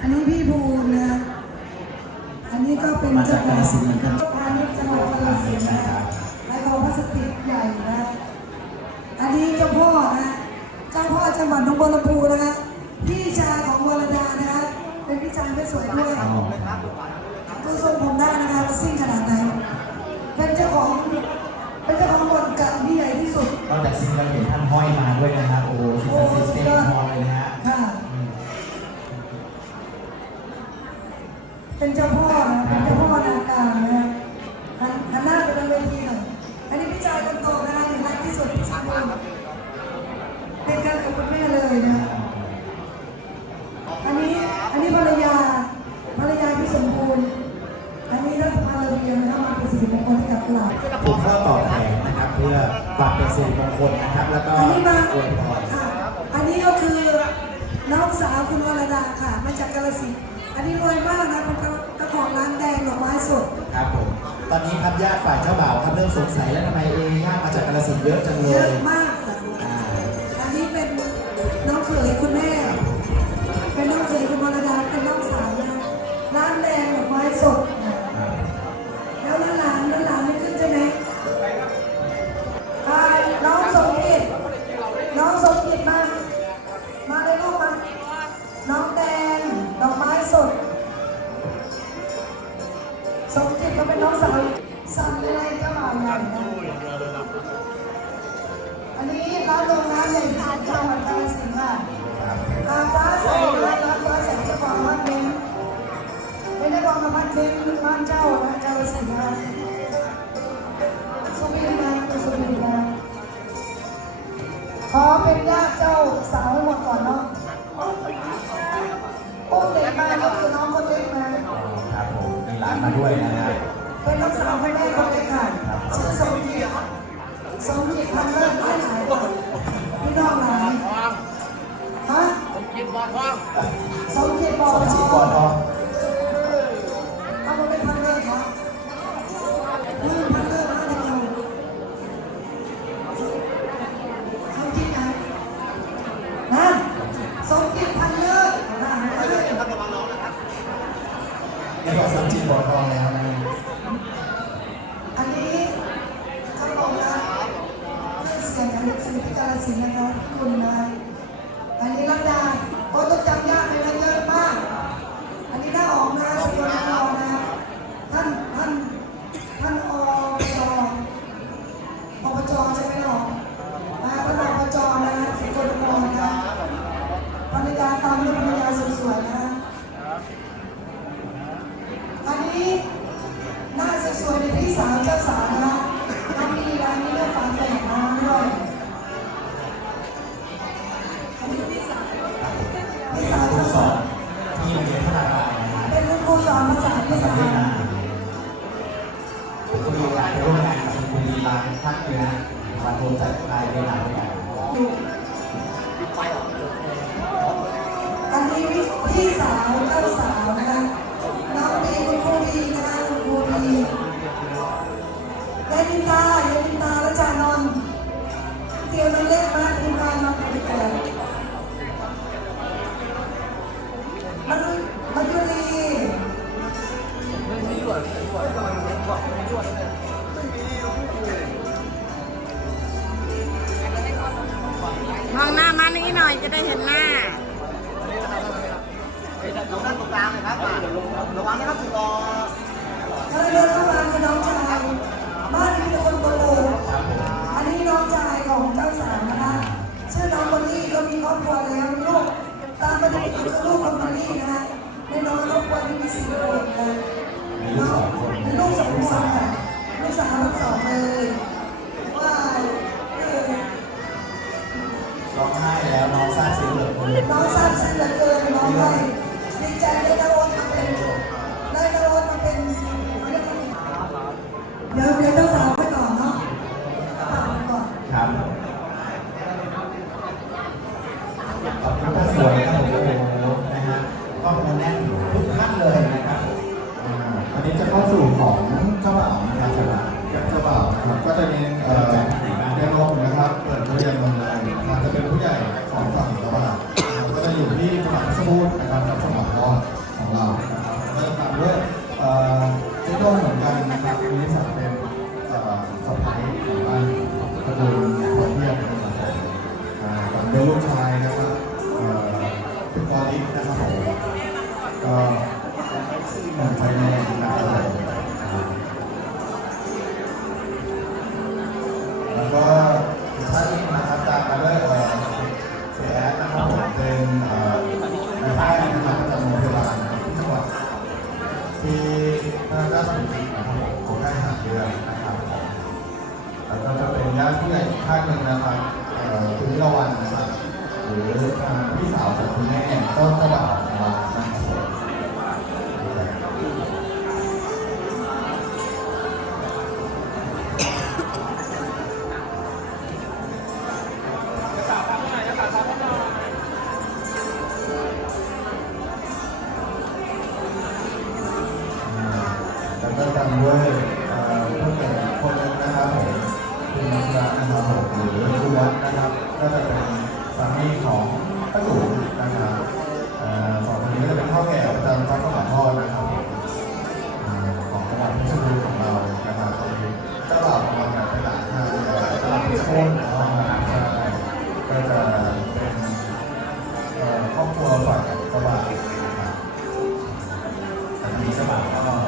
อันนี้พี่ภูมินะอันนี้ก็เป็นมาจากกาฬสินธุ์เหมือนกัน พาณิชย์จังหวัดกาฬสินธุ์นะไอคอนพลาสติกใหญ่นะ อันนี้เจ้าพ่อนะ เจ้าพ่อจังหวัดหนองบัวลำพูนะคะพี่ชายของวรดานะคะเป็นพี่ชายที่สวยด้วย ดูทรงผมได้นะคะว่าซิ่งขนาดไหนเป็นเจ้าของ สิริมงคลให้กับหลานผูกข้อต่อแทนนะครับเพื่อความเป็นสิริมงคลนะครับ แล้วก็อันนี้มาอวยพรค่ะ อันนี้ก็คือน้องสาวคุณวรดาค่ะ มาจากกาฬสินธุ์อันนี้รวยมากนะเป็นเจ้าของร้านแดงดอกไม้สดครับผมตอนนี้ครับญาติฝ่ายเจ้าบ่าวครับเริ่มสงสัยแล้วทำไมเอญาติมาจากกาฬสินธุ์เยอะจังเลเยยอะมาก สมจิตก็เป็นน้องสาวสั่งอะไรก็มาใหญ่นะอันนี้ร้านโรงงานใหญ่ที่จังหวัดกาฬสินธุ์ค่ะตาฟ้าใสร้านฟ้าใสเจ้าของบ้านเบนไม่ได้บอกกับบ้านเบนบ้านเจ้านะกาฬสินธุ์นะสุวินนะคุณสุวินนะขอเป็นญาติเจ้าสาวให้หมดก่อนเนาะโอ้เด็กมาก็คือน้องคนเล็กมาานมาด้วยนะฮะเป็นน้องสาวคนแรกคนเล็กค่ะชื่อสมจิตสมจิตทำเลิศไม่หายค่ะพี่น้องหลายฮะกินบอลท้องสมจิตบอสกมจิตก่อนทอง นธุ์นะคุณนะอันนี้รัตดาโอ้ต้องจำยากเลยนะเยอะมาก อันนี้ถ้าออกนะสิวันออกนะท่านท่านท่านอจอบจใช่ไหมหรออ่าท่านอบจนะสกลนนะภรรยาตามด้วยภรรยาสวยๆนะอันนี้หน้าสวยๆในพี่สาวเจ้าสาวนะ ภาษาภาพี่ษาสาวเวียดนามผมก็มีโอกาสไปร่วมงานกับคุณดีบางท่านเลยนะวันโทรจัดรายเวียดนามด้วยกันอันนี้พี่สาวเจ้าสาวนะคะน้องดีคุณครูดีนะคะคุณครูดียายลินตายายลินตาและจานนท์เตียวมันเล็กมาก มองหน้ามานี้หน่อยจะได้เห็นหน้าอยู่ด้านตรงกลางเลยครับระวังนะครับสุดรอถ้าเดินเข้ามาคือน้องชายบ้านนี้เป็นคนโตอันนี้น้องชายของเจ้าสาวนะคะชื่อน้องบอลลี่ก็มีครอบครัวแล้วลูกตามมาดูคือลูกของบอลลี่นะคะในน้องครอบครัวที่มีสี่คนนะ น้องมีลูกสองคนค่ะลูกสาวทั้งสองเลยว่าเออร้องไห้แล้วน้องสร้างเสียงเหลือเกินน้องทราบซึ้งเหลือเกินน้องเลยดีใจได้ตะโอนม พูดนะครับรับสมัครน้องของเรานรับก็จะตามด้วยเจ๊ต้นเหมือนกันนะครับมีศักดิ์เป็นสะพ้ายของบ้านตระกูล থাকবে นะครับหรือคุณรัตนะครับก็จะเป็นสามีของป้าหนูนะครับสองคนนี้จะเป็นข้าวแก่ประจำท่าข้าวหลามทอดนะครับของจังหวัดเพชรบุรีของเรานะครับเจ้าบ่าวของเราเนี่ยเป็นหลานชายหลานชายโคนก็จะเป็นครอบครัวฝั่งกระวันนะครับอันนี้กระบก็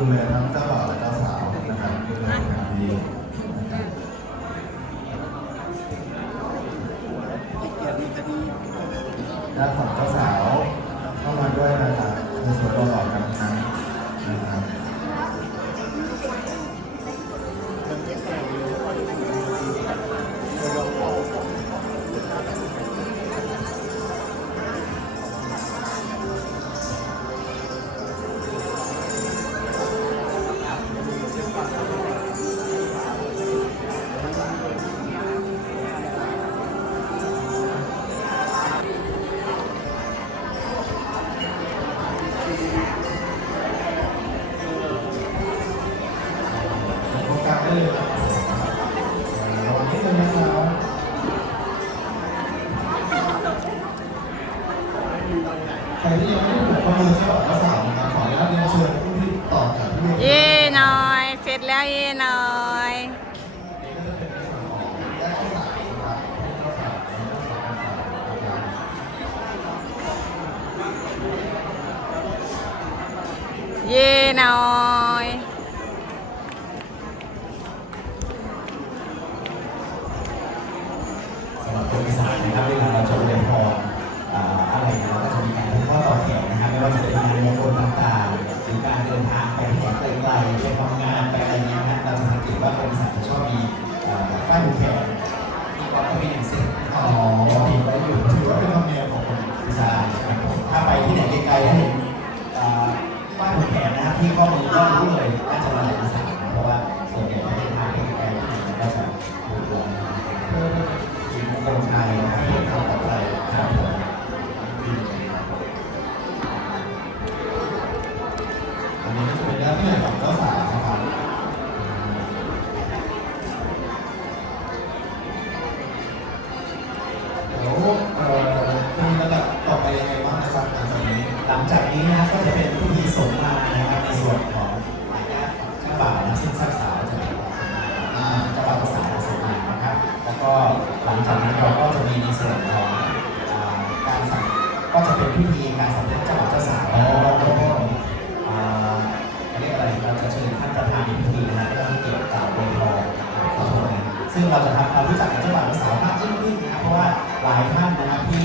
คุณแม่ทั้งเจ้าบ่าวและเจ้าสาวนะครับดูแลอย่างดีนะครับด้านงเจ้าสาว รที่น้อยเย่หน่อย เสร็จแล้วเย่หน่อย การสำเร็จเจ้าเจ้าสาวแล้วก็อ่าเรียกอะไรเราจะเชิญท่านประธานในพิธีนะท่านเกียรติกล่าวเป็นรองขอโทษนะซึ่งเราจะทำความรู้จักกับเจ้าบ่าวเจ้าสาวมากยิ่งขึ้นนะเพราะว่าหลายท่านนะครับที่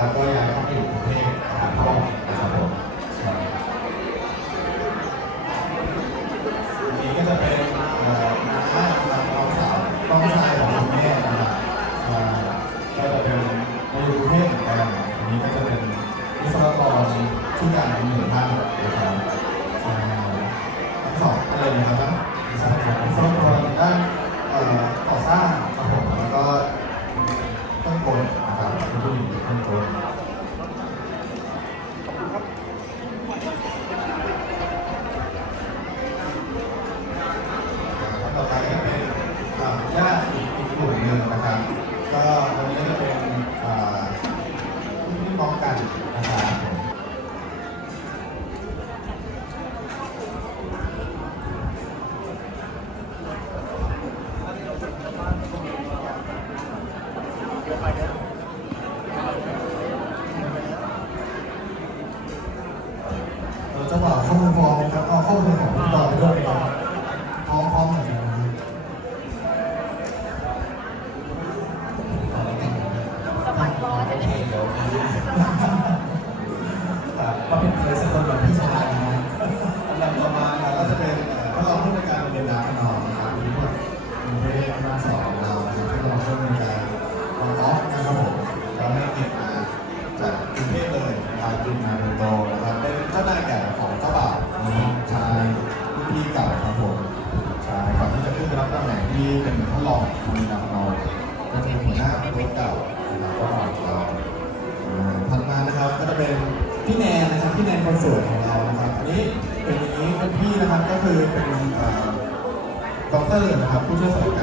Apa? ข้าสู่ของเรานะครับอันนี้เป็นอย่างนี้เป็นพี่นะครับก็คือเป็นดอกเตอร์นะครับผู้ช่วยศาสตราจ